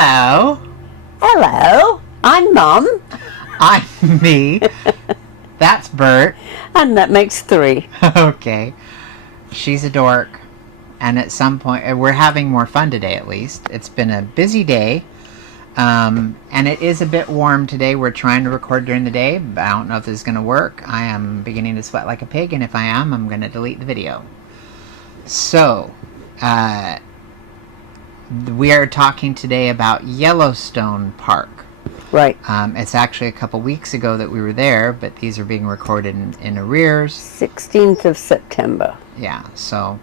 Hello. Hello, I'm Mum. I'm me. That's Bert. And that makes 3. Okay. She's a dork. And at some point, we're having more fun today at least. It's been a busy day. And it is a bit warm today. We're trying to record during the day, but I don't know if this is going to work. I am beginning to sweat like a pig, and if I am, I'm going to delete the video. So, we are talking today about Yellowstone Park. Right. It's actually a couple weeks ago that we were there, but these are being recorded in arrears. 16th of September. Yeah, so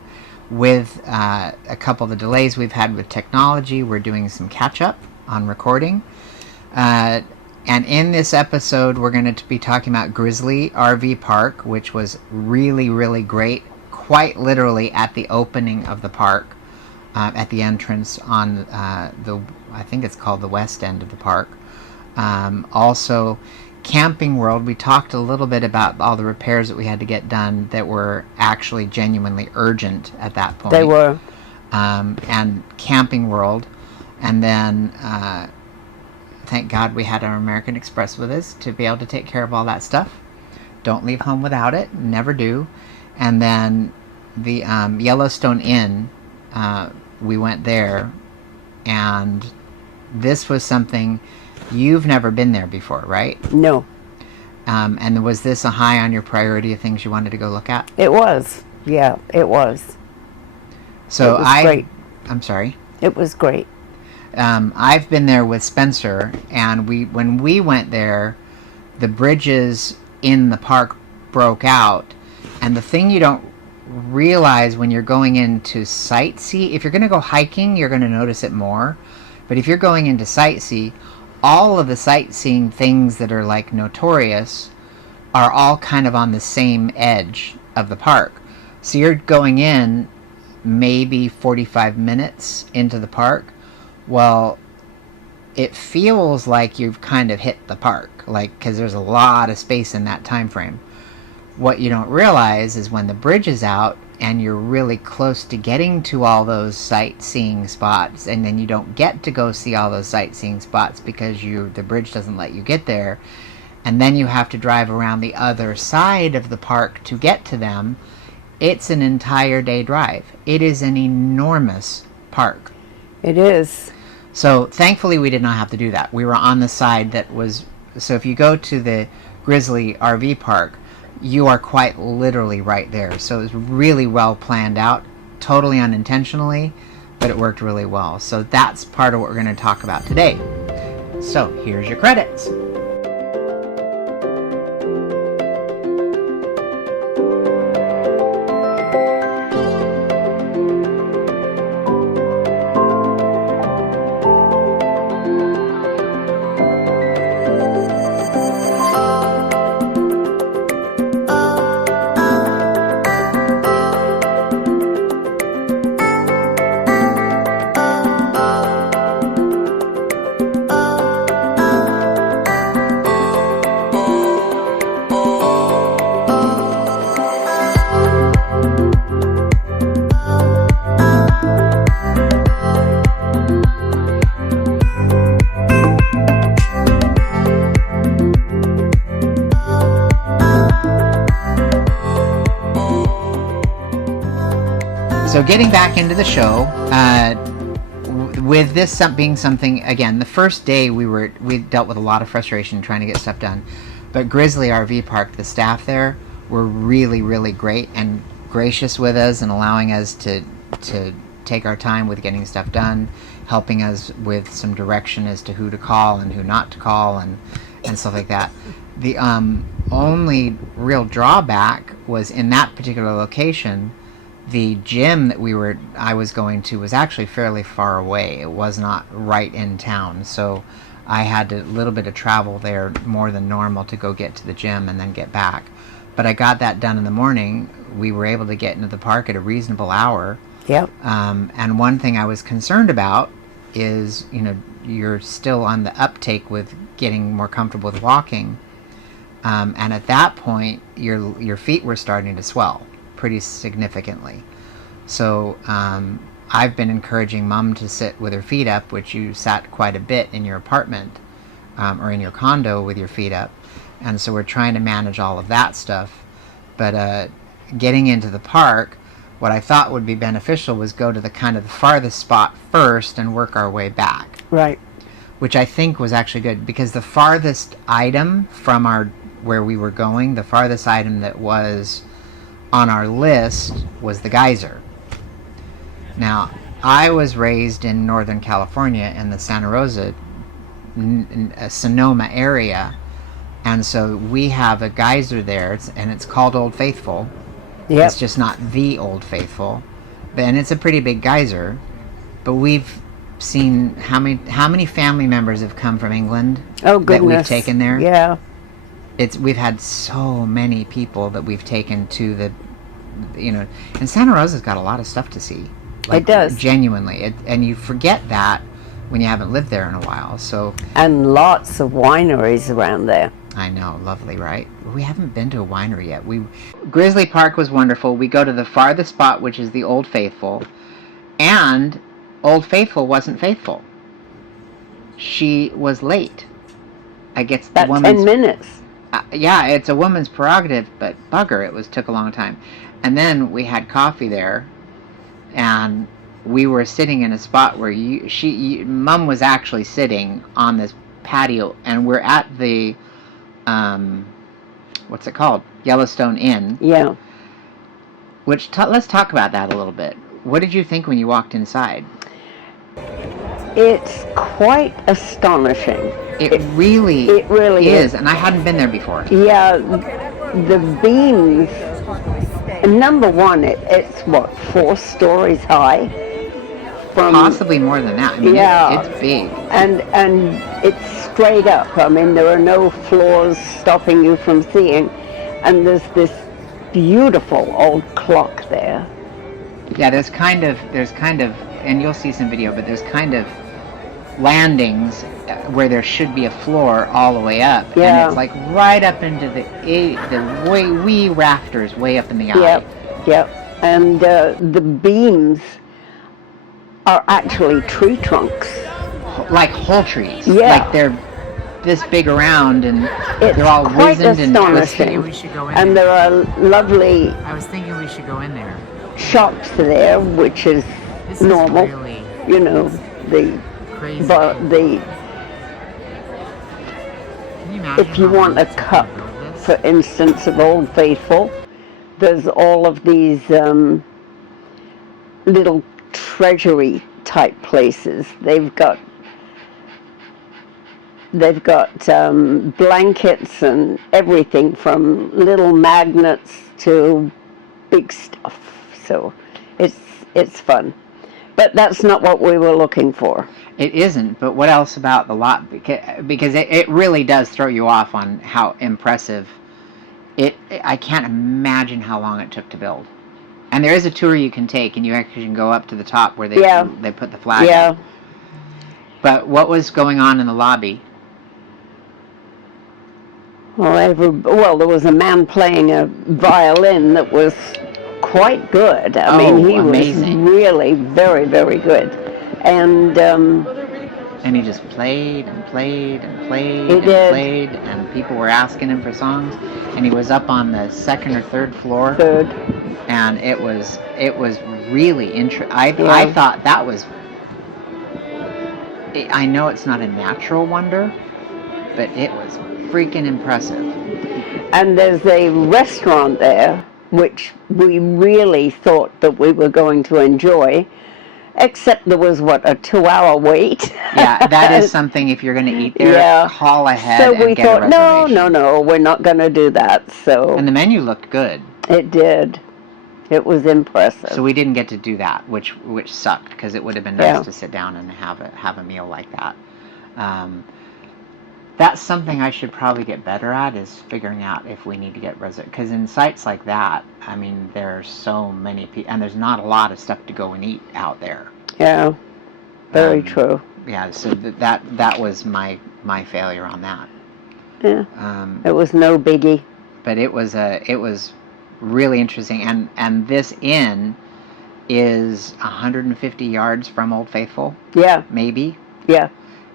with a couple of the delays we've had with technology, we're doing some catch-up on recording. And in this episode, we're going to be talking about Grizzly RV Park, which was really, really great. Quite literally at the opening of the park, at the entrance on I think it's called the west end of the park. Also, Camping World, we talked a little bit about all the repairs that we had to get done that were actually genuinely urgent at that point. They were. And Camping World. And then, thank God we had our American Express with us to be able to take care of all that stuff. Don't leave home without it. Never do. And then the Yellowstone Inn, we went there, and this was something you've never been there before, right? No. And was this a high on your priority of things you wanted to go look at? It was. Yeah, it was. So it was great. I'm sorry. It was great. I've been there with Spencer, and when we went there, the bridges in the park broke out, and the thing you don't realize when you're going into sightsee, if you're going to go hiking, you're going to notice it more, but if you're going into sightsee, all of the sightseeing things that are like notorious are all kind of on the same edge of the park. So you're going in maybe 45 minutes into the park. Well, it feels like you've kind of hit the park, like, because there's a lot of space in that time frame. What you don't realize is when the bridge is out and you're really close to getting to all those sightseeing spots, and then you don't get to go see all those sightseeing spots because the bridge doesn't let you get there, and then you have to drive around the other side of the park to get to them. It's an entire day drive. It is an enormous park. It is. So thankfully we did not have to do that. We were on the side that was, so if you go to the Grizzly RV Park, you are quite literally right there. So it was really well planned out, totally unintentionally, but it worked really well. So that's part of what we're going to talk about today. So here's your credits. So getting back into the show, with this being something, again, the first day we dealt with a lot of frustration trying to get stuff done. But Grizzly RV Park, the staff there were really, really great and gracious with us and allowing us to take our time with getting stuff done, helping us with some direction as to who to call and who not to call and stuff like that. The only real drawback was in that particular location, the gym that I was going to was actually fairly far away. It was not right in town, so I had a little bit of travel there more than normal to go get to the gym and then get back. But I got that done in the morning. We were able to get into the park at a reasonable hour. Yep. And one thing I was concerned about is, you're still on the uptake with getting more comfortable with walking. And at that point, your feet were starting to swell pretty significantly. So I've been encouraging Mum to sit with her feet up, which you sat quite a bit in your apartment or in your condo with your feet up. And so we're trying to manage all of that stuff. But getting into the park, what I thought would be beneficial was go to the kind of the farthest spot first and work our way back. Right. Which I think was actually good, because the farthest item from where we were going, the farthest item that was on our list was the geyser. Now, I was raised in Northern California in the Santa Rosa, Sonoma area, and so we have a geyser there, and it's called Old Faithful. Yep. It's just not the Old Faithful, and it's a pretty big geyser. But we've seen how many family members have come from England Oh, goodness. that we've taken there. Yeah. We've had so many people that we've taken to the, and Santa Rosa's got a lot of stuff to see. It does. Genuinely. And you forget that when you haven't lived there in a while. So. And lots of wineries around there. I know, lovely, right? We haven't been to a winery yet. Grizzly Park was wonderful. We go to the farthest spot, which is the Old Faithful, and Old Faithful wasn't faithful. She was late. I guess the About 10 minutes. Yeah, it's a woman's prerogative, but bugger, took a long time. And then we had coffee there, and we were sitting in a spot where Mum was actually sitting on this patio, and we're at the what's it called? Yellowstone Inn. Yeah. Let's talk about that a little bit. What did you think when you walked inside? It's quite astonishing. It really is, and I hadn't been there before. Yeah, the beams. Number one, it's what, 4 stories high? Possibly more than that. I mean, yeah, it's big. And it's straight up. I mean, there are no floors stopping you from seeing. And there's this beautiful old clock there. Yeah, there's kind of, and you'll see some video, but there's kind of landings where there should be a floor all the way up. Yeah. And it's like right up into the wee rafters way up in the eye. Yep. And the beams are actually tree trunks. Like whole trees. Yeah. Like they're this big around, and it's they're all quite wizened and astonishing. twisted. And there are lovely I was thinking we should go in there. shops there, which is This normal. is really the crazy. but the Can you imagine if you how want long a it took to cup, build this? for instance, of Old Faithful, there's all of these little treasury type places. They've got blankets and everything, from little magnets to big stuff. So it's fun. But that's not what we were looking for. It isn't, but what else about the lot? Because it really does throw you off on how impressive I can't imagine how long it took to build. And there is a tour you can take, and you actually can go up to the top where they put the flag up. But what was going on in the lobby? Well, there was a man playing a violin that was quite good. I mean, he amazing. was really very, very good. And he just played and played and played He and did. played, and people were asking him for songs, and he was up on the 2nd or 3rd floor. good. And it was really interesting. I thought that was. I know it's not a natural wonder, but it was freaking impressive. And there's a restaurant there, which we really thought that we were going to enjoy, except there was, a 2-hour wait. Yeah, that is something, if you're going to eat there, call ahead so and we get thought, a reservation. no, we're not going to do that. So And the menu looked good. it did. It was impressive. So we didn't get to do that, which sucked, because it would have been nice to sit down and have a meal like that. That's something I should probably get better at, is figuring out if we need to get because in sites like that, I mean, there are so many people, and there's not a lot of stuff to go and eat out there. Yeah, very true. Yeah, so that was my failure on that. Yeah, it was no biggie. But it was really interesting, and this inn is 150 yards from Old Faithful. Yeah. Maybe. Yeah.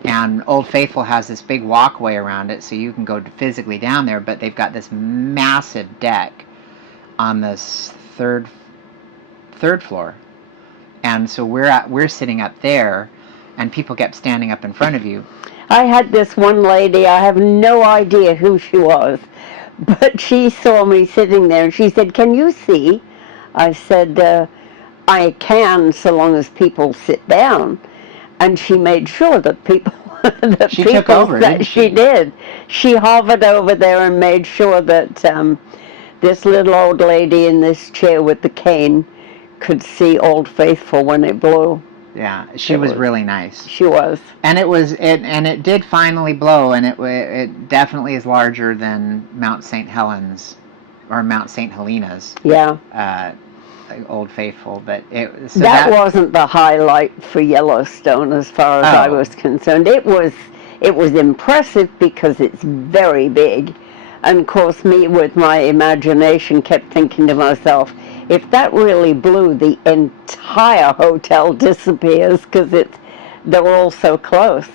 And Old Faithful has this big walkway around it, so you can go physically down there, but they've got this massive deck on this third floor. And so we're sitting up there, and people kept standing up in front of you. I had this one lady, I have no idea who she was, but she saw me sitting there and she said, "Can you see?" I said, "I can, so long as people sit down." And she made sure that people she took over, didn't she? She did. She hovered over there and made sure that this little old lady in this chair with the cane could see Old Faithful when it blew. Yeah, she was really nice. She was. And it did finally blow, and it definitely is larger than Mount St. Helens or Mount St. Helena's. Yeah. Old Faithful, but that wasn't the highlight for Yellowstone as far as I was concerned. It was impressive because it's very big, and of course me with my imagination kept thinking to myself, if that really blew, the entire hotel disappears because they're all so close.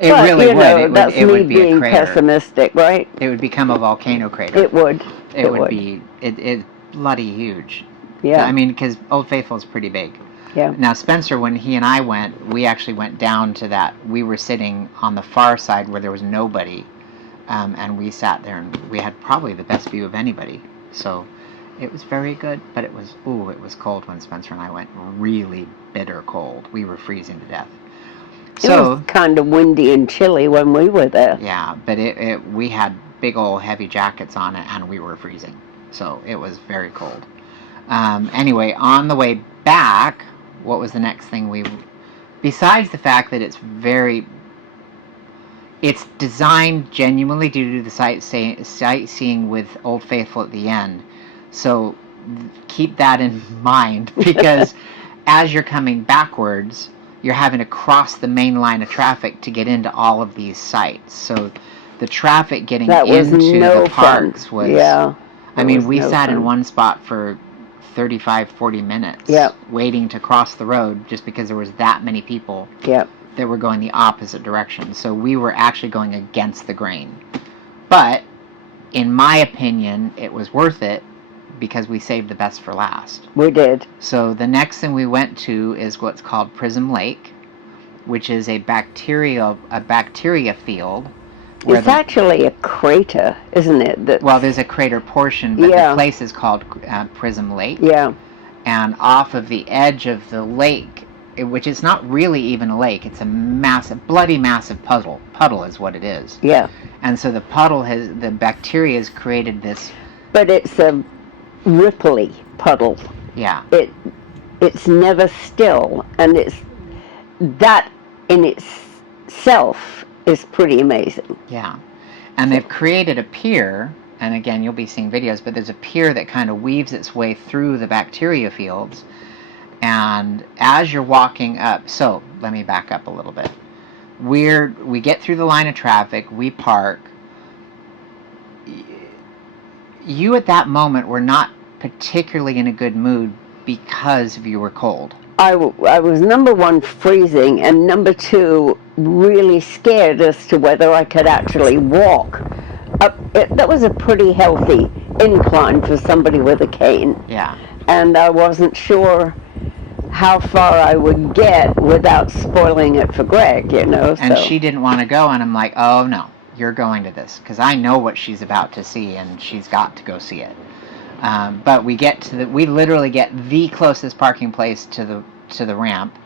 It really would. That's me would be being pessimistic, right? It would become a volcano crater. It would. It would be bloody huge. Yeah. I mean, because Old Faithful is pretty big. Yeah. Now, Spencer, when he and I went, we actually went down to that. We were sitting on the far side where there was nobody, and we sat there, and we had probably the best view of anybody. So it was very good, but it was cold when Spencer and I went. Really bitter cold. We were freezing to death. It was kind of windy and chilly when we were there. Yeah, but we had big old heavy jackets on it, and we were freezing. So it was very cold. Anyway, on the way back, what was the next thing besides the fact that it's designed genuinely due to the sightseeing with Old Faithful at the end. So keep that in mind, because as you're coming backwards, you're having to cross the main line of traffic to get into all of these sites. So the traffic getting into the parks was... Yeah. I mean, we sat in one spot for 35, 40 minutes waiting to cross the road just because there was that many people that were going the opposite direction. So we were actually going against the grain. But, in my opinion, it was worth it because we saved the best for last. We did. So the next thing we went to is what's called Prism Lake, which is a bacteria field. It's actually a crater, isn't it? Well, there's a crater portion, but the place is called Prism Lake. Yeah. And off of the edge of the lake, which is not really even a lake, it's a massive, bloody massive puddle. Puddle is what it is. Yeah. And so the bacteria has created this... But it's a ripply puddle. Yeah. It's never still, and that in itself is pretty amazing. Yeah. And they've created a pier, and again, you'll be seeing videos, but there's a pier that kind of weaves its way through the bacteria fields. And as you're walking up, so let me back up a little bit. We get through the line of traffic, we park. You at that moment were not particularly in a good mood because you were cold. I was number one freezing, and number two really scared as to whether I could actually walk. That was a pretty healthy incline for somebody with a cane. Yeah. And I wasn't sure how far I would get without spoiling it for Greg, And she didn't want to go, and I'm like, oh no, you're going to this, because I know what she's about to see, and she's got to go see it. But we literally get the closest parking place to the ramp,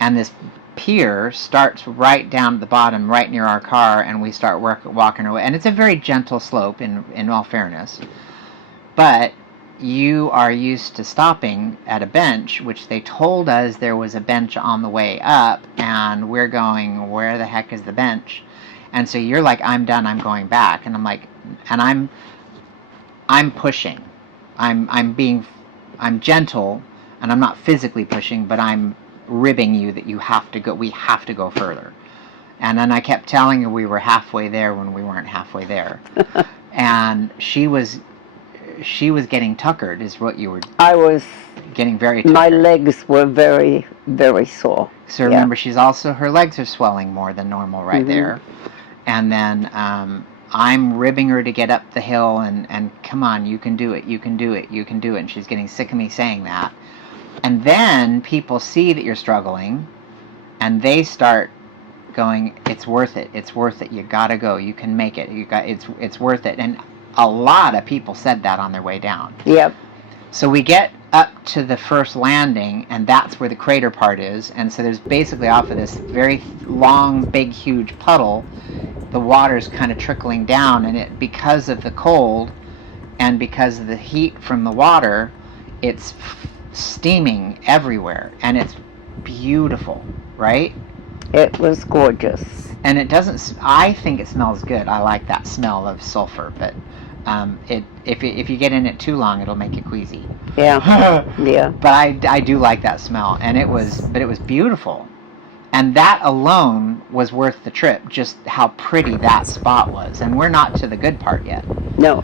and this pier starts right down at the bottom, right near our car, and we start walking our way. And it's a very gentle slope, in all fairness. But you are used to stopping at a bench, which they told us there was a bench on the way up, and we're going, where the heck is the bench? And so you're like, I'm done, I'm going back. And I'm like, and I'm pushing. I'm gentle, and I'm not physically pushing, but I'm ribbing you that we have to go further. And then I kept telling her we were halfway there when we weren't halfway there. And she was she was getting tuckered, is what you were I was. getting very tuckered. My legs were very, very sore. So remember, she's also, her legs are swelling more than normal right there. And then I'm ribbing her to get up the hill and come on, you can do it, you can do it, you can do it. And she's getting sick of me saying that. And then people see that you're struggling, and they start going, it's worth it, you gotta go, you can make it, it's worth it. And a lot of people said that on their way down. Yep. So we get up to the first landing, and that's where the crater part is. And so there's basically, off of this very long, big, huge puddle, the water's kind of trickling down, and it, because of the cold and because of the heat from the water, it's steaming everywhere, and it's beautiful, right? It was gorgeous. And it doesn't, I think it smells good. I like that smell of sulfur, but if you get in it too long, it'll make you queasy. Yeah. Yeah. But I do like that smell, and it was beautiful. And that alone was worth the trip, just how pretty that spot was. And we're not to the good part yet. No.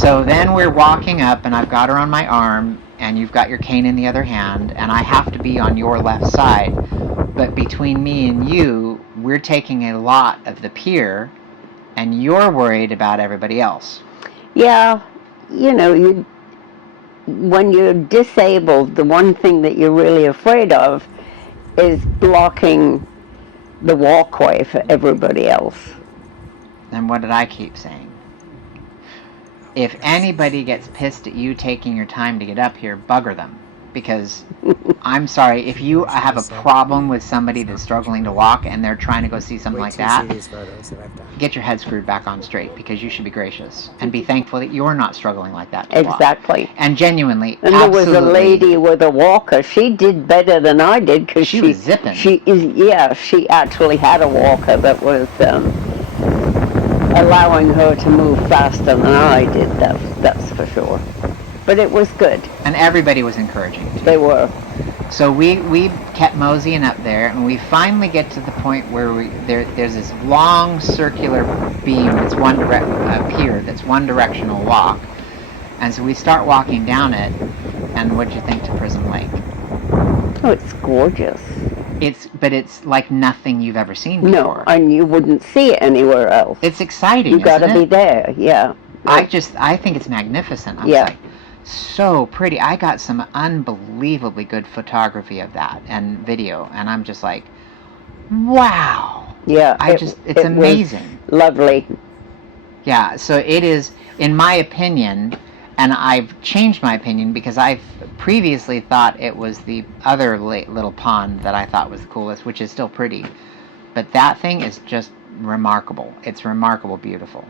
So then we're walking up, and I've got her on my arm, and you've got your cane in the other hand, and I have to be on your left side. But between me and you, we're taking a lot of the pier, and you're worried about everybody else. Yeah. You know, when you're disabled, the one thing that you're really afraid of is blocking the walkway for everybody else. And what did I keep saying? If anybody gets pissed at you taking your time to get up here, bugger them. Because I'm sorry, if you have a problem with somebody that's struggling to walk and they're trying to go see something like that, get your head screwed back on straight, because you should be gracious and be thankful that you're not struggling like that to Exactly. walk. And genuinely, and absolutely. There was a lady with a walker. She did better than I did, because she was zipping. She actually had a walker that was allowing her to move faster than I did. That's for sure. But it was good. And everybody was encouraging too. They were. So we kept moseying up there, and we finally get to the point where there's this long circular beam that's pier that's one directional walk. And so we start walking down it, and what'd you think to Prism Lake? Oh, it's gorgeous. But it's like nothing you've ever seen before. No, and you wouldn't see it anywhere else. It's exciting. You got to be there, yeah. I think it's magnificent. I was like, so pretty. I got some unbelievably good photography of that and video, and I'm just like, wow. Yeah, it's amazing. Lovely. Yeah, so it is, in my opinion, and I've changed my opinion because I've previously thought it was the other little pond that I thought was the coolest, which is still pretty. But that thing is just remarkable. It's remarkable beautiful.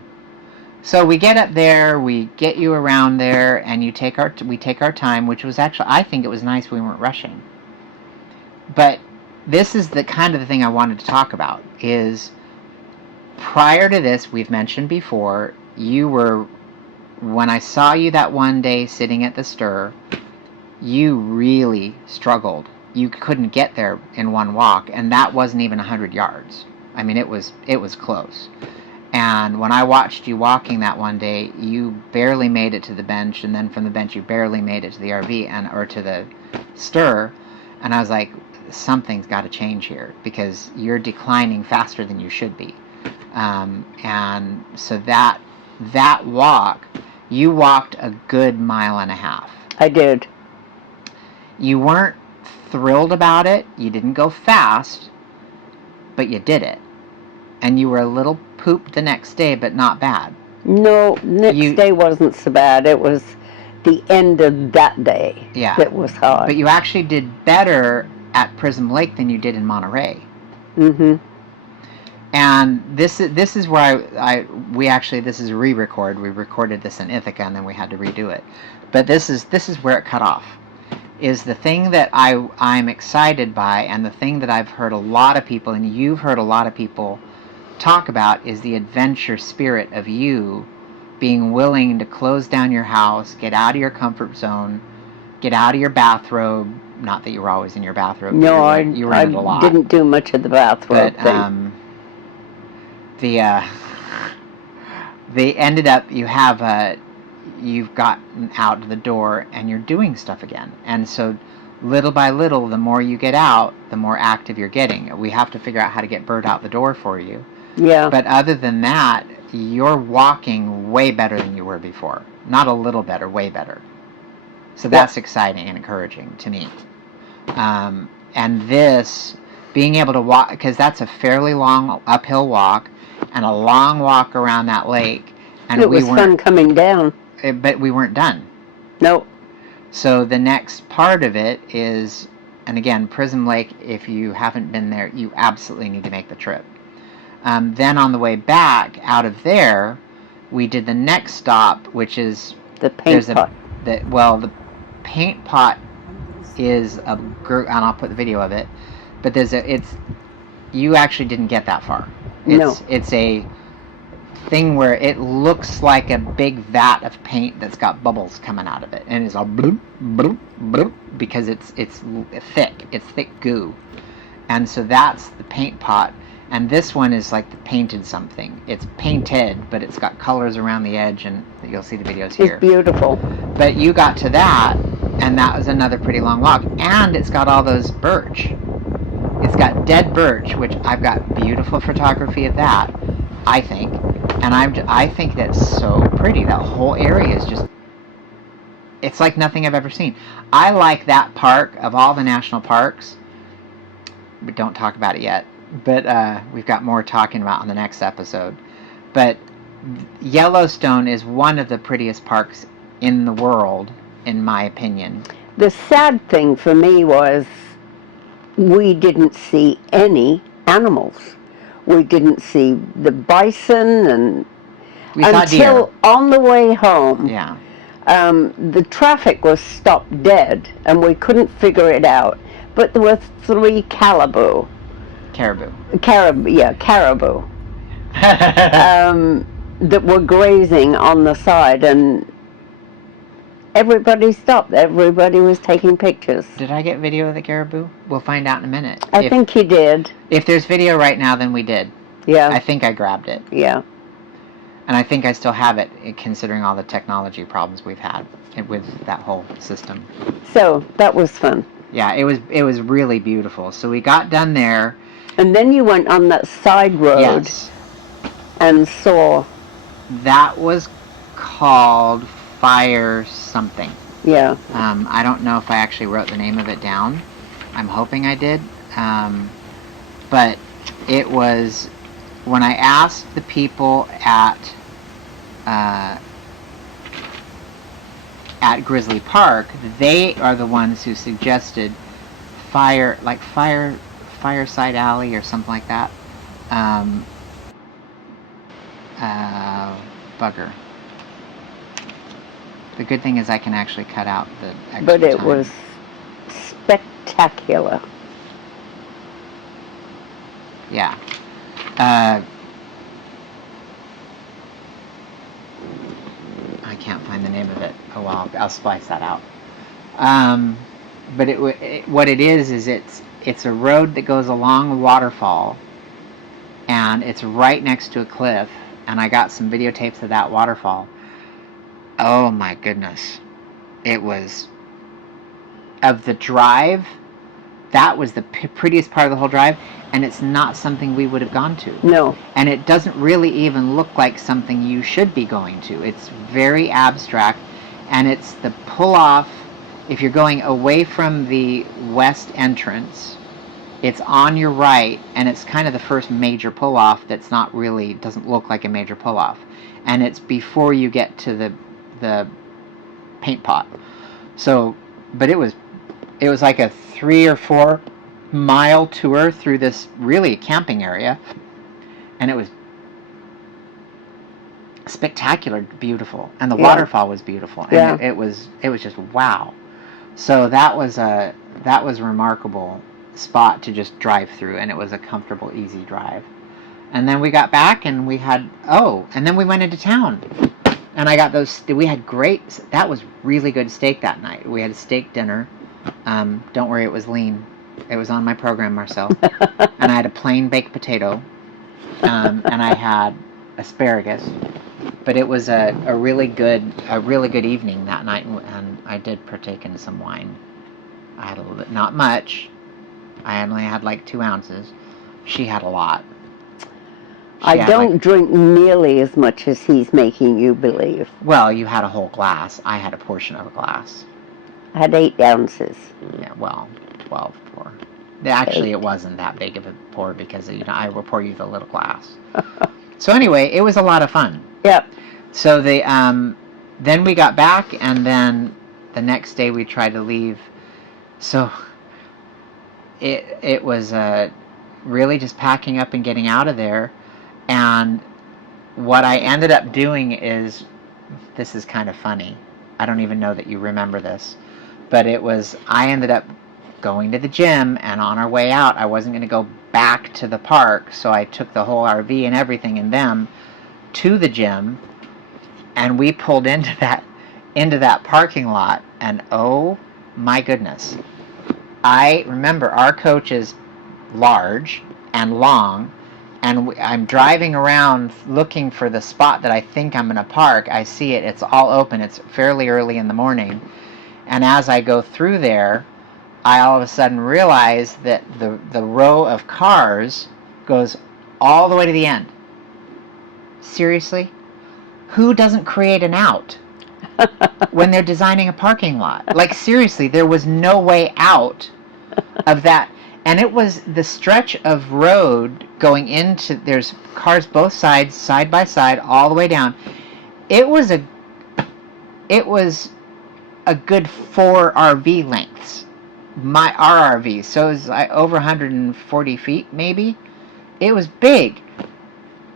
So we get up there, we get you around there, and we take our time, which was actually, I think it was nice we weren't rushing. But this is the kind of the thing I wanted to talk about, is prior to this, we've mentioned before, you were, when I saw you that one day sitting at the stir, you really struggled. You couldn't get there in one walk, and that wasn't even 100 yards. I mean, it was close. And when I watched you walking that one day, you barely made it to the bench, and then from the bench you barely made it to the RV or to the stir. And I was like, something's got to change here, because you're declining faster than you should be. And so that walk, you walked a good 1.5 miles. I did. You weren't thrilled about it. You didn't go fast, but you did it. And you were a little pooped the next day, but not bad. No, next day wasn't so bad. It was the end of that day that was hard. But you actually did better at Prism Lake than you did in Monterey. Mm-hmm. And this is where this is a re-record. We recorded this in Ithaca, and then we had to redo it. But this is where it cut off. Is the thing that I'm excited by, and the thing that I've heard a lot of people, and you've heard a lot of people talk about, is the adventure spirit of you being willing to close down your house, get out of your comfort zone, get out of your bathrobe. Not that you were always in your bathrobe. No, I didn't do much of the bathrobe thing. They ended up, you have you've gotten out the door and you're doing stuff again. And so little by little, the more you get out, the more active you're getting. We have to figure out how to get Bert out the door for you. Yeah. But other than that, you're walking way better than you were before. Not a little better, way better. So that's exciting and encouraging to me. And this, being able to walk, because that's a fairly long uphill walk and a long walk around that lake. And it was fun coming down. But we weren't done. Nope. So the next part of it is, and again, Prism Lake, if you haven't been there, you absolutely need to make the trip. Then on the way back out of there, we did the next stop, which is the paint pot. The paint pot is and I'll put the video of it, but you actually didn't get that far. It's a thing where it looks like a big vat of paint that's got bubbles coming out of it, and it's all bloop, bloop, bloop, because it's thick goo, and so that's the paint pot. And this one is like the painted something. It's painted, but it's got colors around the edge, and you'll see the videos here. It's beautiful. But you got to that, and that was another pretty long walk. And it's got all those birch. It's got dead birch, which I've got beautiful photography of that, I think. And I think that's so pretty. That whole area is just, it's like nothing I've ever seen. I like that park of all the national parks, but don't talk about it yet. But we've got more talking about on the next episode. But Yellowstone is one of the prettiest parks in the world, in my opinion. The sad thing for me was we didn't see any animals. We didn't see the bison, and we saw until deer. On the way home. Yeah. The traffic was stopped dead, and we couldn't figure it out. But there were 3 caribou. Caribou. That were grazing on the side, and everybody stopped. Everybody was taking pictures. Did I get video of the caribou? We'll find out in a minute. I think you did. If there's video right now, then we did. Yeah. I think I grabbed it. Yeah. And I think I still have it, considering all the technology problems we've had with that whole system. So that was fun. Yeah, it was really beautiful. So we got done there. And then you went on that side road. Yes. And saw. That was called Fire something. Yeah. I don't know if I actually wrote the name of it down. I'm hoping I did. But it was, when I asked the people at Grizzly Park, they are the ones who suggested Fireside Alley or something like that. Bugger. The good thing is I can actually cut out the extra But it time. was spectacular. Yeah. I can't find the name of it. Oh well, I'll splice that out. But what it is it's a road that goes along a waterfall, and it's right next to a cliff, and I got some videotapes of that waterfall. Oh my goodness. It was, of the drive, that was the prettiest part of the whole drive, and it's not something we would have gone to. No. And it doesn't really even look like something you should be going to. It's very abstract, and it's the pull-off. If you're going away from the west entrance, it's on your right, and it's kind of the first major pull-off that's not really, doesn't look like a major pull-off. And it's before you get to the paint pot. So, but it was like a 3 or 4 mile tour through this really camping area, and it was spectacular, beautiful, and the waterfall was beautiful, and it was just wow. So that was a remarkable spot to just drive through, and it was a comfortable, easy drive. And then we got back, and we had and then we went into town, and I got those. We had that was really good steak that night. We had a steak dinner. Don't worry, it was lean. It was on my program, Marcel. And I had a plain baked potato, and I had asparagus, But it was a really good evening that night, and I did partake in some wine. I had a little bit, not much. I only had like 2 ounces. She had a lot. I don't drink nearly as much as he's making you believe. Well, you had a whole glass. I had a portion of a glass. I had 8 ounces. Yeah, well, 12 pour. Actually, it wasn't that big of a pour because I will pour you the little glass. So anyway, it was a lot of fun. Yep. So then we got back, and then the next day we tried to leave. So it was really just packing up and getting out of there. And what I ended up doing is, this is kind of funny. I don't even know that you remember this. But I ended up going to the gym, and on our way out, I wasn't going to go back to the park. So I took the whole RV and everything and them to the gym, and we pulled into that parking lot, and oh my goodness. I remember our coach is large and long, and I'm driving around looking for the spot that I think I'm going to park. I see it. It's all open. It's fairly early in the morning. And as I go through there, I all of a sudden realize that the row of cars goes all the way to the end. Seriously? Who doesn't create an out when they're designing a parking lot? Like, seriously, there was no way out of that. And it was the stretch of road going into, there's cars both sides, side by side, all the way down. It was a good 4 RV lengths. Our RV. So it was over 140 feet, maybe. It was big.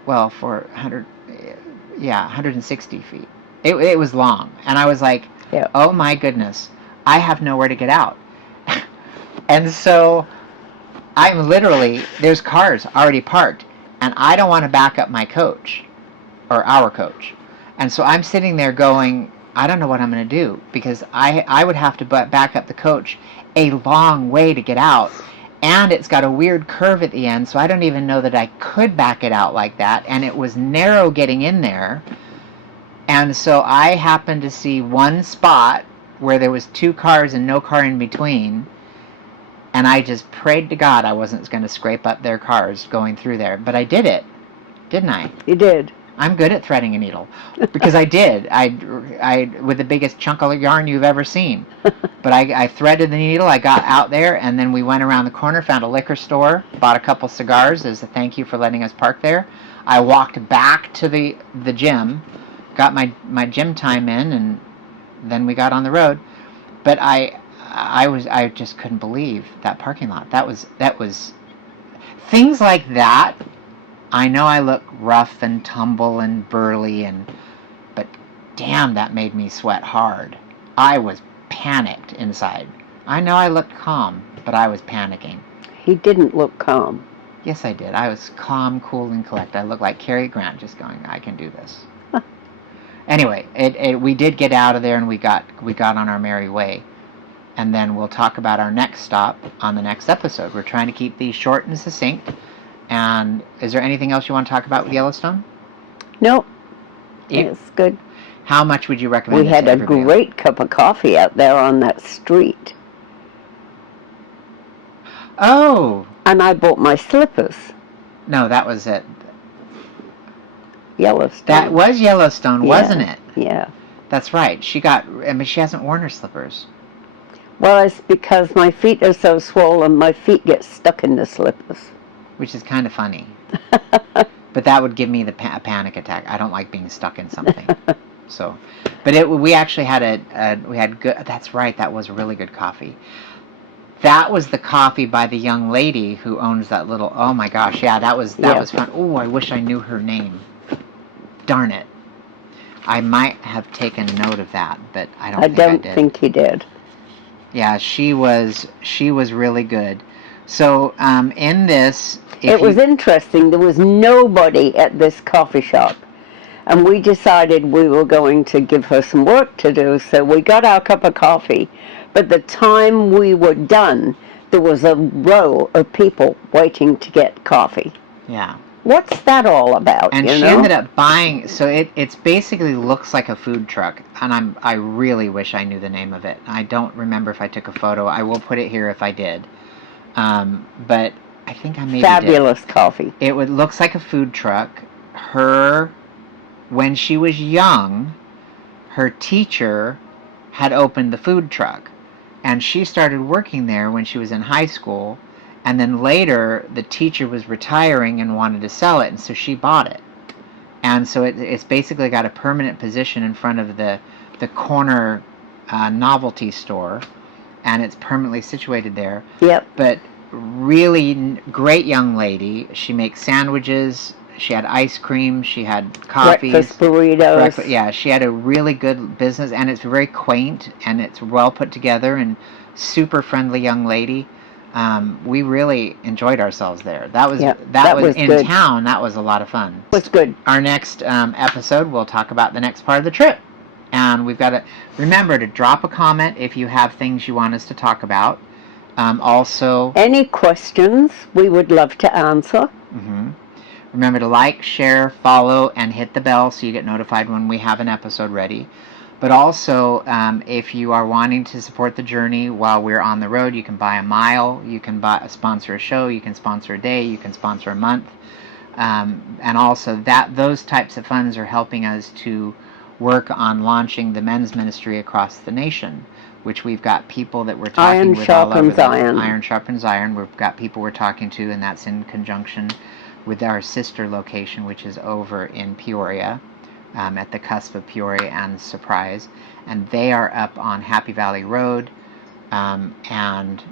Well, for 160 feet. It was long. And I was like, Oh my goodness, I have nowhere to get out. And so I'm literally, there's cars already parked, and I don't want to back up my coach, or our coach. And so I'm sitting there going, I don't know what I'm going to do, because I would have to back up the coach a long way to get out, and it's got a weird curve at the end, so I don't even know that I could back it out like that, and it was narrow getting in there. And so I happened to see one spot where there was 2 cars and no car in between, and I just prayed to God I wasn't going to scrape up their cars going through there. But I did it, didn't I? You did. I'm good at threading a needle, because I did. I with the biggest chunk of yarn you've ever seen. But I threaded the needle, I got out there, and then we went around the corner, found a liquor store, bought a couple cigars as a thank you for letting us park there. I walked back to the gym, got my gym time in, and then we got on the road. But I just couldn't believe that parking lot. That was things like that. I know I look rough and tumble and burly, but damn, that made me sweat hard. I was panicked inside. I know I looked calm, but I was panicking. He didn't look calm. Yes, I did. I was calm, cool, and collected. I looked like Cary Grant, just going, I can do this. Anyway, we did get out of there, and we got on our merry way. And then we'll talk about our next stop on the next episode. We're trying to keep these short and succinct. And is there anything else you want to talk about with Yellowstone? No. It's good. How much would you recommend? We had a great cup of coffee out there on that street. Oh. And I bought my slippers. No, that was it. Yellowstone. That was Yellowstone, wasn't it? Yeah. That's right. She hasn't worn her slippers. Well, it's because my feet are so swollen, my feet get stuck in the slippers. Which is kind of funny. But that would give me the panic attack. I don't like being stuck in something. So, but we actually had good. That's right. That was really good coffee. That was the coffee by the young lady who owns that little. Oh my gosh, yeah, that was fun. Oh, I wish I knew her name. Darn it. I might have taken note of that, but I don't think you did. Yeah, she was really good. So in this, it was interesting. There was nobody at this coffee shop, and we decided we were going to give her some work to do. So we got our cup of coffee, but the time we were done, there was a row of people waiting to get coffee. Yeah. What's that all about? And she ended up buying, so it's basically looks like a food truck, and I really wish I knew the name of it. I don't remember if I took a photo. I will put it here if I did. But I think I maybe Fabulous did. Coffee. It looks like a food truck. When she was young, her teacher had opened the food truck, and she started working there when she was in high school. And then later, the teacher was retiring and wanted to sell it, and so she bought it. And so it's basically got a permanent position in front of the corner novelty store, and it's permanently situated there. Yep. But really great young lady. She makes sandwiches. She had ice cream. She had coffees. Breakfast burritos. Yeah, she had a really good business, and it's very quaint, and it's well put together, and super friendly young lady. We really enjoyed ourselves there. That was in good. town. That was a lot of fun. It was good. Our next episode, we'll talk about the next part of the trip. And we've got to remember to drop a comment if you have things you want us to talk about. Also, any questions we would love to answer. Mm-hmm. Remember to like, share, follow, and hit the bell so you get notified when we have an episode ready. But also, if you are wanting to support the journey while we're on the road, you can buy a mile, you can sponsor a show, you can sponsor a day, you can sponsor a month. And also, those types of funds are helping us to work on launching the men's ministry across the nation, which we've got people that we're talking with all over. Iron sharpens iron. We've got people we're talking to, and that's in conjunction with our sister location, which is over in Peoria. At the cusp of Peoria and Surprise, and they are up on Happy Valley Road and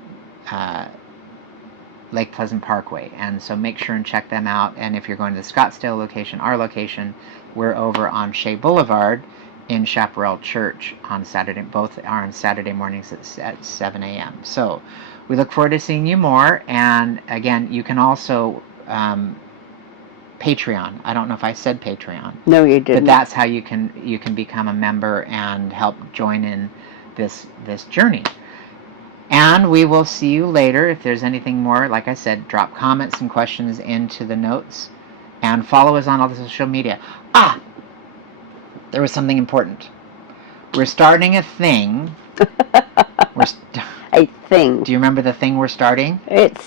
Lake Pleasant Parkway, and so make sure and check them out. And if you're going to the Scottsdale location, our location, we're over on Shea Boulevard in Chaparral Church on Saturday. Both are on Saturday mornings at 7 a.m. So we look forward to seeing you more, and again, you can also Patreon. I don't know if I said Patreon. No, you didn't. But that's how you can become a member and help join in this journey. And we will see you later. If there's anything more, like I said, drop comments and questions into the notes, and follow us on all the social media. There was something important. We're starting a thing. A thing. Do you remember the thing we're starting? It's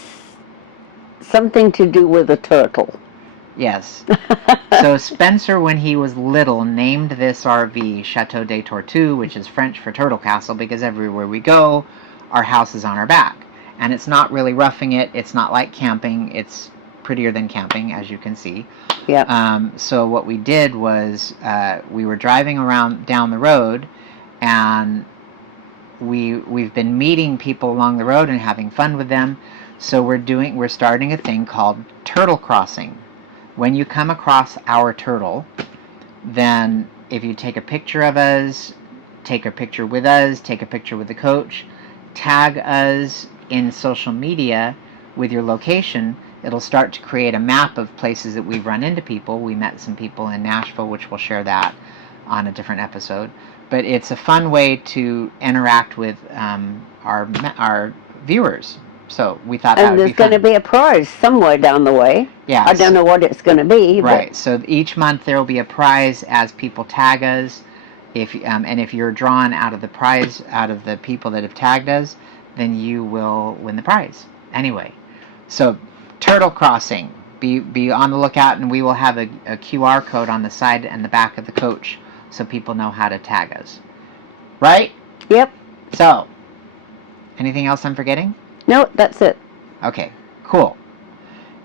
something to do with a turtle. Yes. So Spencer, when he was little, named this RV Chateau des Tortues, which is French for Turtle Castle, because everywhere we go, our house is on our back. And it's not really roughing it. It's not like camping. It's prettier than camping, as you can see. Yeah. So what we did was we were driving around down the road, and we've been meeting people along the road and having fun with them. So we're starting a thing called turtle crossing. When you come across our turtle, then if you take a picture of us, take a picture with us, take a picture with the coach, tag us in social media with your location, it'll start to create a map of places that we've run into people. We met some people in Nashville, which we'll share that on a different episode. But it's a fun way to interact with our viewers. So we thought that would be fun. And there's going to be a prize somewhere down the way. Yeah. I don't know what it's going to be. Right. So each month there will be a prize as people tag us. If you're drawn out of the prize, out of the people that have tagged us, then you will win the prize. Anyway, so turtle crossing. Be on the lookout, and we will have a QR code on the side and the back of the coach so people know how to tag us. Right? Yep. So, anything else I'm forgetting? No, that's it. Okay, cool.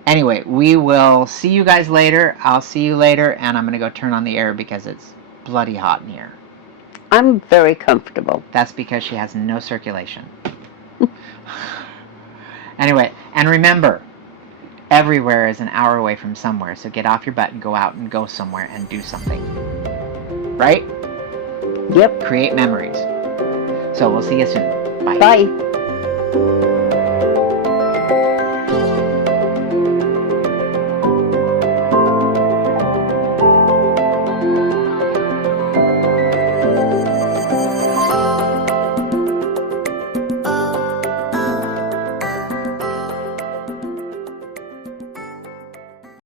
Anyway, we will see you guys later. I'll see you later, and I'm going to go turn on the air because it's bloody hot in here. I'm very comfortable. That's because she has no circulation. Anyway, and remember, everywhere is an hour away from somewhere, so get off your butt and go out and go somewhere and do something. Right? Yep. Create memories. So we'll see you soon. Bye. Bye.